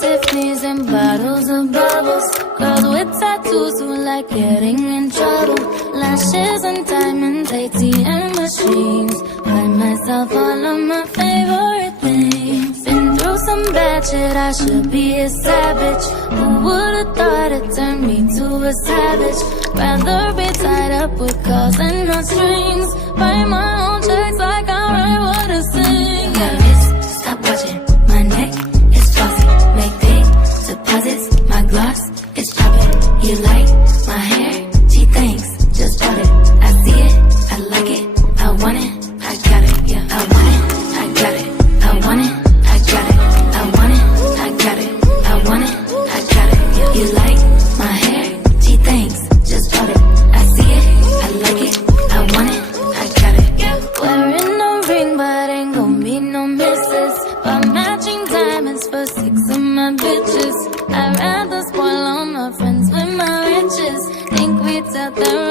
Tiffany's and bottles of bubbles. Girls with tattoos who like getting in trouble. Lashes and diamonds, ATM machines. Buy myself all of my favorite things. Been through some bad shit, I should be a savage. Who would've thought it turned me to a savage? Rather be tied up with calls and no strings. Write my own checks like I write what I sing. My wrist, stop watching. My neck is flossy. Make big deposits. My gloss is chopping. You like my hair? Gee, thanks. Just bought it. I see it. I like it. I want it. I got it. Yeah, I want it. I got it. I want it. I got it. I want it. I got it. I want it. I got it. Yeah. You like my hair? Gee, thanks. Just bought it. I see it. I like it. I want it. I got it. Yeah. Wearing no ring, but ain't gon' be no misses. But matching diamonds for 6 of my bitches. I'd rather spoil all my friends with my riches. Think we tell their